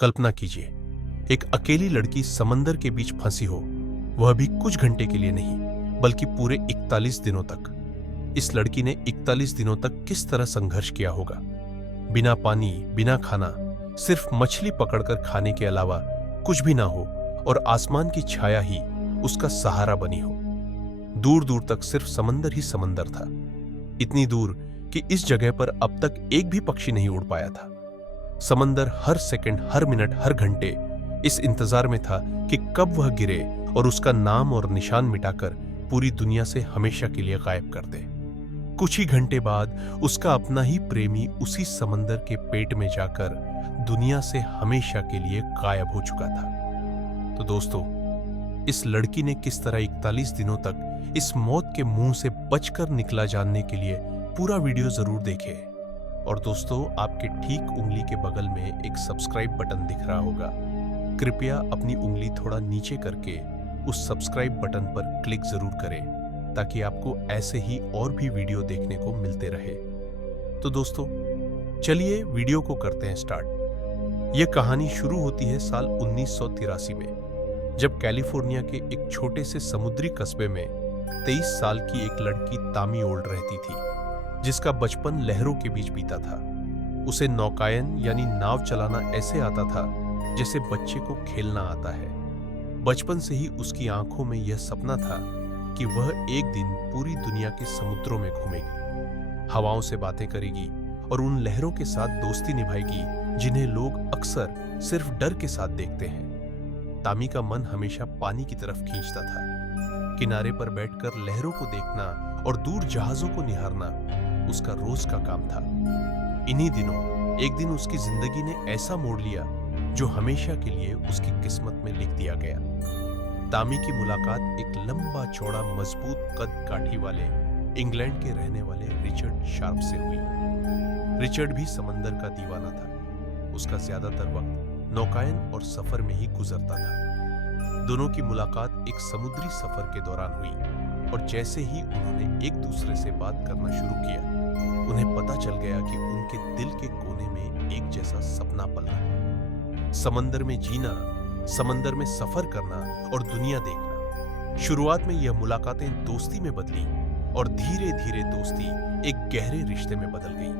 कल्पना कीजिए, एक अकेली लड़की समंदर के बीच फंसी हो, वह भी कुछ घंटे के लिए नहीं बल्कि पूरे 41 दिनों तक। इस लड़की ने 41 दिनों तक किस तरह संघर्ष किया होगा। बिना पानी, बिना खाना, सिर्फ मछली पकड़कर खाने के अलावा कुछ भी ना हो और आसमान की छाया ही उसका सहारा बनी हो। दूर दूर तक सिर्फ समंदर ही समंदर था, इतनी दूर कि इस जगह पर अब तक एक भी पक्षी नहीं उड़ पाया था। समंदर हर सेकंड, हर मिनट, हर घंटे इस इंतजार में था कि कब वह गिरे और उसका नाम और निशान मिटाकर पूरी दुनिया से हमेशा के लिए गायब कर दे। कुछ ही घंटे बाद उसका अपना ही प्रेमी उसी समंदर के पेट में जाकर दुनिया से हमेशा के लिए गायब हो चुका था। तो दोस्तों, इस लड़की ने किस तरह 41 दिनों तक इस मौत के मुंह से बचकर निकला, जानने के लिए पूरा वीडियो जरूर देखें। और दोस्तों, आपके ठीक उंगली के बगल में एक सब्सक्राइब बटन दिख रहा होगा। कृपया अपनी उंगली थोड़ा नीचे करके उस सब्सक्राइब बटन पर क्लिक जरूर करें ताकि आपको ऐसे ही और भी वीडियो देखने को मिलते रहे। तो दोस्तों, चलिए वीडियो को करते हैं स्टार्ट। यह कहानी शुरू होती है साल 1983 में, जब कैलिफोर्निया के एक छोटे से समुद्री कस्बे में 23 साल की एक लड़की तामी ओल्ड रहती थी, जिसका बचपन लहरों के बीच बीता था। उसे नौकायन यानी नाव चलाना ऐसे आता था जैसे बच्चे को खेलना आता है। बचपन से ही उसकी आंखों में यह सपना था कि वह एक दिन पूरी दुनिया के समुद्रों में घूमेगी, हवाओं से बातें करेगी और उन लहरों के साथ दोस्ती निभाएगी जिन्हें लोग अक्सर सिर्फ डर के साथ देखते हैं। तामी का मन हमेशा पानी की तरफ खींचता था। किनारे पर बैठकर लहरों को देखना और दूर जहाजों को निहारना उसका रोज का काम था। इन्हीं दिनों एक दिन उसकी जिंदगी ने ऐसा मोड़ लिया जो हमेशा के लिए उसकी किस्मत में लिख दिया गया। तामी की मुलाकात एक लंबा चौड़ा मजबूत कद काठी वाले इंग्लैंड के रहने वाले रिचर्ड शार्प से हुई। रिचर्ड भी समंदर का दीवाना था। उसका ज्यादातर वक्त नौकायन और सफर में ही गुजरता था। दोनों की मुलाकात एक समुद्री सफर के दौरान हुई और जैसे ही उन्होंने एक दूसरे से बात करना शुरू किया, उन्हें पता चल गया कि उनके दिल के कोने में एक जैसा सपना पल रहा है। समंदर में जीना, समंदर में सफर करना और दुनिया देखना। शुरुआत में यह मुलाकातें दोस्ती में बदली और धीरे धीरे दोस्ती एक गहरे रिश्ते में बदल गई।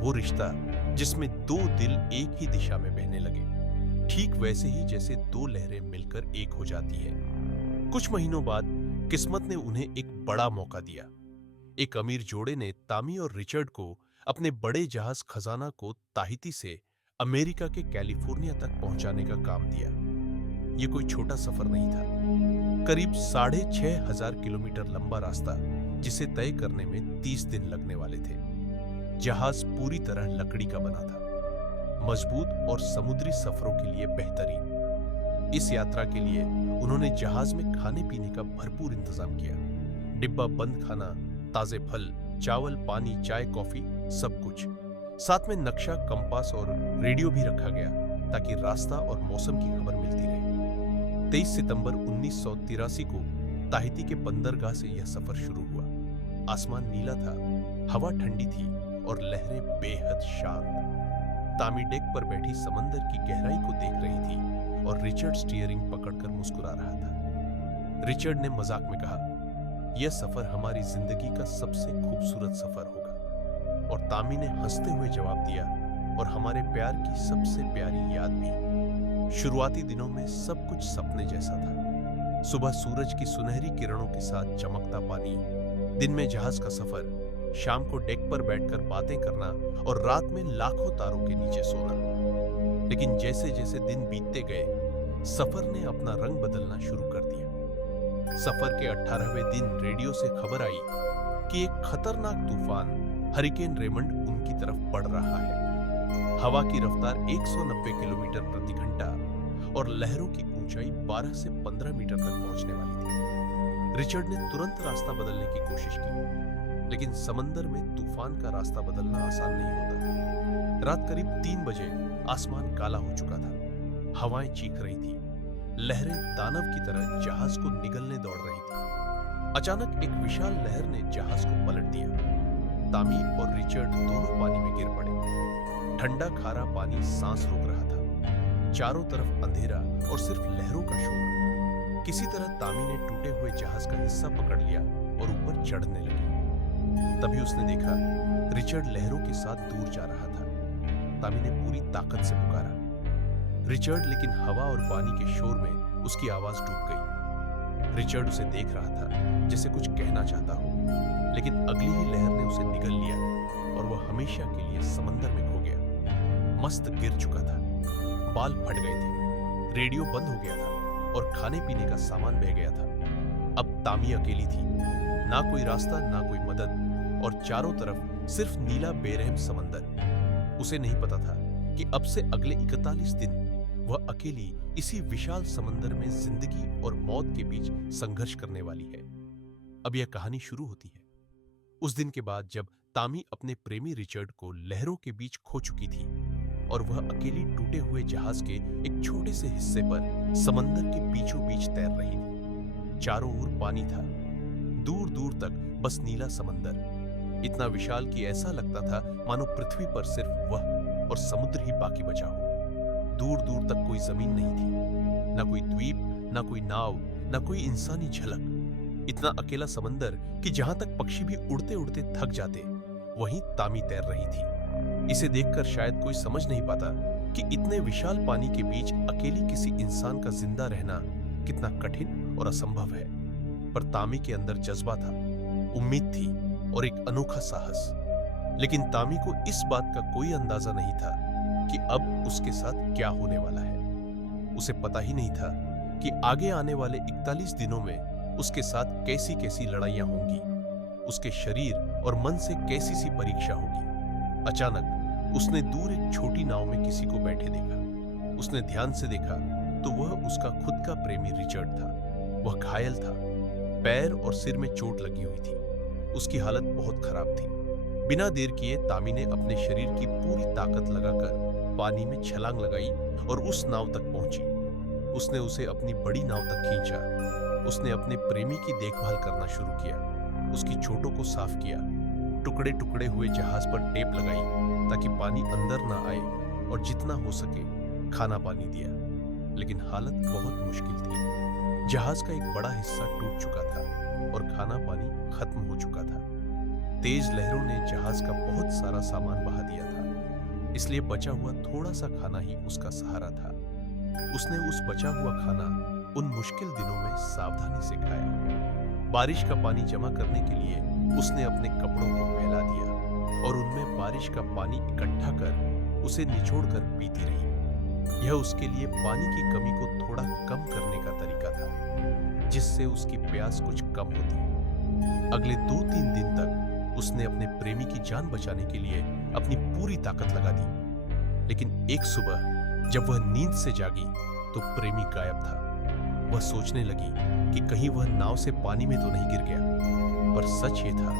वो रिश्ता जिसमें दो दिल एक ही दिशा में बहने लगे, ठीक वैसे ही जैसे दो लहरें मिलकर एक हो जाती हैं। कुछ महीनों बाद किस्मत ने उन्हें एक बड़ा मौका दिया। एक अमीर जोड़े ने तामी और रिचर्ड को अपने बड़े जहाज खजाना को ताहिती से अमेरिका के कैलिफोर्निया तक पहुंचाने का काम दिया। यह कोई छोटा सफर नहीं था, करीब 6,500 किलोमीटर लंबा रास्ता जिसे तय करने में 30 दिन लगने वाले थे। जहाज पूरी तरह लकड़ी का बना था, मजबूत और समुद्री सफरों के लिए बेहतरीन। इस यात्रा के लिए उन्होंने जहाज में खाने पीने का भरपूर इंतजाम किया। डिब्बा बंद खाना, ताजे फल, चावल, पानी, चाय, कॉफी, सब कुछ। साथ में नक्शा, कंपास और रेडियो भी रखा गया ताकि रास्ता और मौसम की खबर मिलती रहे। 23 सितंबर 1983 को ताहिती के बंदरगाह से यह सफर शुरू हुआ। आसमान नीला था, हवा ठंडी थी और लहरें बेहद शांत। तामी डेक पर बैठी समंदर की गहराई को देख रही थी और रिचर्ड स्टीयरिंग पकड़कर मुस्कुरा रहा था। रिचर्ड ने मजाक में कहा, यह सफर हमारी जिंदगी का सबसे खूबसूरत सफर होगा। और तामी ने हंसते हुए जवाब दिया, और हमारे प्यार की सबसे प्यारी याद भी। शुरुआती दिनों में सब कुछ सपने जैसा था। सुबह सूरज की सुनहरी किरणों के साथ चमकता पानी, दिन में जहाज का सफर, शाम को डेक पर बैठकर बातें करना और रात में लाखों तारों के नीचे सोना। लेकिन जैसे जैसे दिन बीतते गए, सफर ने अपना रंग बदलना शुरू कर दिया। सफर के 18वें दिन रेडियो से खबर आई कि एक खतरनाक तूफान हरिकेन रेमंड उनकी तरफ बढ़ रहा है। हवा की रफ्तार 190 किलोमीटर प्रति घंटा और लहरों की ऊंचाई 12 से 15 मीटर तक पहुंचने वाली थी। रिचर्ड ने तुरंत रास्ता बदलने की कोशिश की, लेकिन समंदर में तूफान का रास्ता बदलना आसान नहीं होता। रात करीब 3 बजे आसमान काला हो चुका था। हवाएं चीख रही थी, लहरें दानव की तरह जहाज को निगलने दौड़ रही थी। अचानक एक विशाल लहर ने जहाज को पलट दिया। तामी और रिचर्ड दोनों पानी में गिर पड़े। ठंडा खारा पानी सांस रोक रहा था। चारों तरफ अंधेरा और सिर्फ लहरों का शोर। किसी तरह तामी ने टूटे हुए जहाज का हिस्सा पकड़ लिया और ऊपर चढ़ने लगी। तभी उसने देखा रिचर्ड लहरों के साथ दूर जा रहा था। तामी ने पूरी ताकत से पुकारा रिचर्ड, लेकिन हवा और पानी के शोर में उसकी आवाज डूब गई। रिचर्ड उसे देख रहा था जैसे कुछ कहना चाहता हो, लेकिन अगली ही लहर ने उसे निगल लिया और वह हमेशा के लिए समंदर में खो गया। मस्त गिर चुका था, बाल फट गए थे, रेडियो बंद हो गया था और खाने पीने का सामान बह गया था। अब तामी अकेली थी, ना कोई रास्ता, ना कोई मदद, और चारों तरफ सिर्फ नीला बेरहम समंदर। उसे नहीं पता था कि अब से अगले 41 दिन वह अकेली इसी विशाल समंदर में जिंदगी और मौत के बीच संघर्ष करने वाली है। अब यह कहानी शुरू होती है उस दिन के बाद जब तामी अपने प्रेमी रिचर्ड को लहरों के बीच खो चुकी थी और वह अकेली टूटे हुए जहाज के एक छोटे से हिस्से पर समंदर के बीचों बीच तैर रही थी। चारों ओर पानी था, दूर दूर तक बस नीला समंदर, इतना विशाल कि ऐसा लगता था मानो पृथ्वी पर सिर्फ वह और समुद्र ही बाकी बचा हो। दूर दूर तक कोई जमीन नहीं थी, ना कोई द्वीप, ना कोई नाव, ना कोई इंसानी झलक। इतना अकेला समंदर कि जहां तक पक्षी भी उड़ते उड़ते थक जाते, वहीं तामी तैर रही थी। इसे देखकर शायद कोई समझ नहीं पाता कि इतने विशाल पानी के बीच अकेली किसी इंसान का जिंदा रहना कितना कठिन और असंभव है। पर तामी के अंदर जज्बा था, उम्मीद थी और एक अनोखा साहस। लेकिन तामी को इस बात का कोई अंदाजा नहीं था कि अब उसके साथ क्या होने वाला है। उसे पता ही नहीं था कि आगे आने वाले 41 दिनों में उसके साथ कैसी कैसी लड़ाइयां होंगी, उसके शरीर और मन से कैसी सी परीक्षा होगी। अचानक उसने दूर एक छोटी नाव में किसी को बैठे देखा। उसने ध्यान से देखा तो वह उसका खुद का प्रेमी रिचर्ड था। वह घायल था, पैर और सिर में चोट लगी हुई थी। उसकी हालत बहुत खराब थी। बिना देर किए तामी ने अपने शरीर की पूरी ताकत लगाकर पानी में छलांग लगाई और उस नाव तक पहुंची। उसने उसे अपनी बड़ी नाव तक खींचा। उसने अपने प्रेमी की देखभाल करना शुरू किया, उसकी चोटों को साफ किया, टुकड़े टुकड़े हुए जहाज पर टेप लगाई ताकि पानी अंदर ना आए, और जितना हो सके खाना पानी दिया। लेकिन हालत बहुत मुश्किल थी। जहाज का एक बड़ा हिस्सा टूट चुका था और खाना पानी खत्म हो चुका था। तेज लहरों ने जहाज का बहुत सारा सामान बहा दिया था, इसलिए बचा हुआ थोड़ा सा खाना ही उसका सहारा था। उसने उस बचा हुआ खाना उन मुश्किल दिनों में सावधानी से खाया। बारिश का पानी जमा करने के लिए उसने अपने कपड़ों को फैला दिया और उनमें बारिश का पानी इकट्ठा कर उसे निचोड़कर पीती रही। यह उसके लिए पानी की कमी को थोड़ा कम करने का तरीका था, जिससे उसकी प्यास कुछ कम होती। अगले 2-3 दिन तक उसने अपने प्रेमी की जान बचाने के लिए अपनी पूरी ताकत लगा दी। लेकिन एक सुबह जब वह नींद से जागी तो प्रेमी गायब था। वह सोचने लगी कि कहीं वह नाव से पानी में तो नहीं गिर गया, पर सच ये था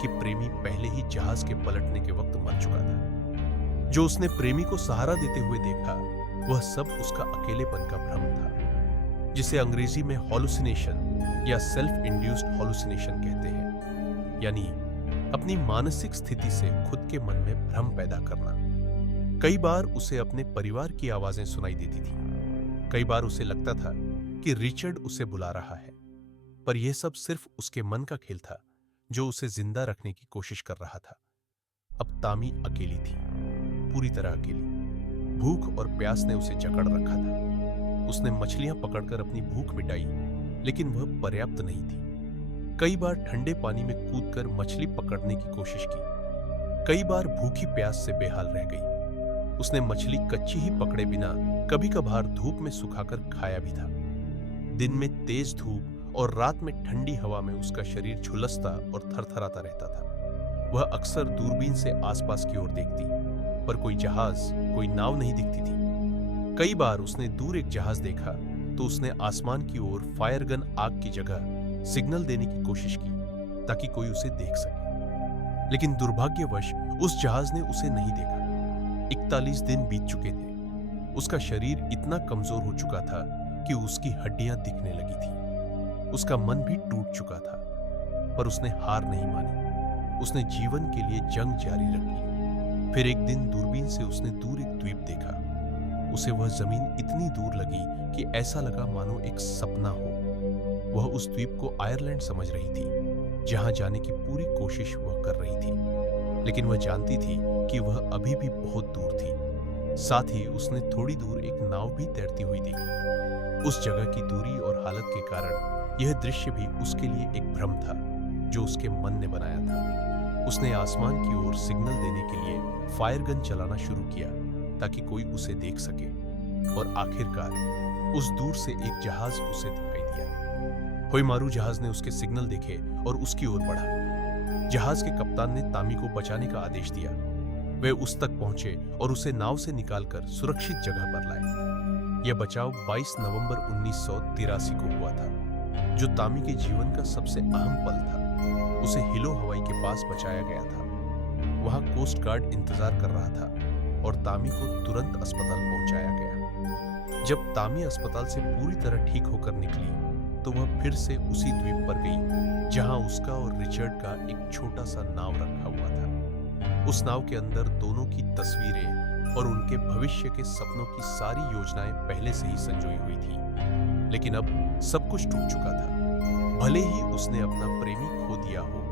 कि प्रेमी पहले ही जहाज के पलटने के वक्त मर चुका था। जो उसने प्रेमी को सहारा देते हुए देखा, वह सब उसका अकेलेपन का भ्रम था, जिसे अंग्रेजी में हॉलुसिनेशन या सेल्फ इंड्यूस्ड हॉलुसिनेशन कहते हैं, यानी अपनी मानसिक स्थिति से खुद के मन में भ्रम पैदा करना। कई बार उसे अपने परिवार की आवाजें सुनाई देती थी। कई बार उसे लगता था कि रिचर्ड उसे बुला रहा है, पर यह सब सिर्फ उसके मन का खेल था जो उसे जिंदा रखने की कोशिश कर रहा था। अब तामी अकेली थी, पूरी तरह अकेली। भूख और प्यास ने उसे जकड़ रखा था। उसने मछलियां पकड़कर अपनी भूख मिटाई, लेकिन वह पर्याप्त नहीं थी। कई बार ठंडे पानी में कूदकर मछली पकड़ने की कोशिश की। कई बार भूखी प्यास से बेहाल रह गई। उसने मछली कच्ची ही पकड़े बिना कभी कभार धूप में सुखाकर खाया भी था। दिन में तेज धूप और रात में ठंडी हवा में उसका शरीर झुलसता और थरथराता रहता था। वह अक्सर दूरबीन से आसपास की ओर देखती, पर कोई जहाज, कोई नाव नहीं दिखती थी। कई बार उसने दूर एक जहाज देखा तो उसने आसमान की ओर फायर गन आग की जगह सिग्नल देने की कोशिश की ताकि कोई उसे देख सके, लेकिन दुर्भाग्यवश उस जहाज ने उसे नहीं देखा। 41 दिन बीत चुके थे। उसका शरीर इतना कमजोर हो चुका था कि उसकी हड्डियां दिखने लगी थी। उसका मन भी टूट चुका था, पर उसने हार नहीं मानी। उसने जीवन के लिए जंग जारी रखी। फिर एक दिन दूरबीन से उसने दूर एक द्वीप देखा। उसे वह जमीन इतनी दूर लगी कि ऐसा लगा मानो एक सपना हो। वह उस द्वीप को आयरलैंड समझ रही थी, जहां जाने की पूरी कोशिश वह कर रही थी, लेकिन वह जानती थी कि वह अभी भी बहुत दूर थी। साथ ही उसने थोड़ी दूर एक नाव भी तैरती हुई देखी। उस जगह की दूरी और हालत के कारण यह दृश्य भी उसके लिए एक भ्रम था जो उसके मन ने बनाया था। उसने आसमान की ओर सिग्नल देने के लिए फायर गन चलाना शुरू किया ताकि कोई उसे देख सके, और आखिरकार उस दूर से एक जहाज उसे दिखाई दिया। होइमारू जहाज ने उसके सिग्नल देखे और उसकी ओर बढ़ा। जहाज के कप्तान ने तामी को बचाने का आदेश दिया। वे उस तक पहुंचे और उसे नाव से निकालकर सुरक्षित जगह पर लाए। यह बचाव 22 नवंबर 1983 को हुआ था, जो तामी के जीवन का सबसे अहम पल था। उसे हिलो हवाई के पास बचाया गया था। वहां कोस्ट गार्ड इंतजार कर रहा था और तामी को तुरंत अस्पताल पहुंचाया गया। जब तामी अस्पताल से पूरी तरह ठीक होकर निकली तो वह फिर से उसी द्वीप पर गई जहां उसका और रिचर्ड का एक छोटा सा नाव रखा हुआ था। उस नाव के अंदर दोनों की तस्वीरें और उनके भविष्य के सपनों की सारी योजनाएं पहले से ही संजोई हुई थी। लेकिन अब सब कुछ टूट चुका था। भले ही उसने अपना प्रेमी खो दिया हो,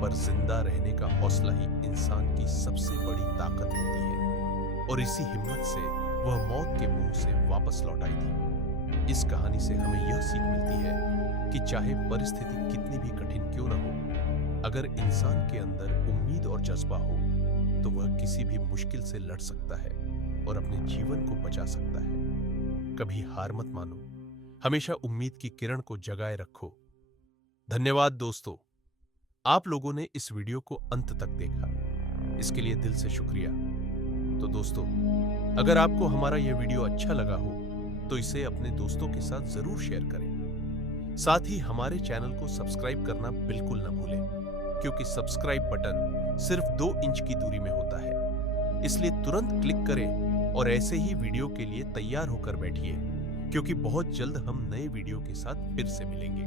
पर जिंदा रहने का हौसला ही इंसान की सबसे बड़ी ताकत होती है, और इसी हिम्मत से वह मौत के मुंह से वापस लौट आई थी। इस कहानी से हमें यह सीख मिलती है कि चाहे परिस्थिति कितनी भी कठिन क्यों न हो, अगर इंसान के अंदर उम्मीद और जज्बा हो तो वह किसी भी मुश्किल से लड़ सकता है और अपने जीवन को बचा सकता है। कभी हार मत मानो, हमेशा उम्मीद की किरण को जगाए रखो। धन्यवाद दोस्तों, आप लोगों ने इस वीडियो को अंत तक देखा, इसके लिए दिल से शुक्रिया। तो दोस्तों, अगर आपको हमारा यह वीडियो अच्छा लगा हो तो इसे अपने दोस्तों के साथ जरूर शेयर करें। साथ ही हमारे चैनल को सब्सक्राइब करना बिल्कुल न भूलें, क्योंकि सब्सक्राइब बटन सिर्फ 2 इंच की दूरी में होता है। इसलिए तुरंत क्लिक करें और ऐसे ही वीडियो के लिए तैयार होकर बैठिए, क्योंकि बहुत जल्द हम नए वीडियो के साथ फिर से मिलेंगे।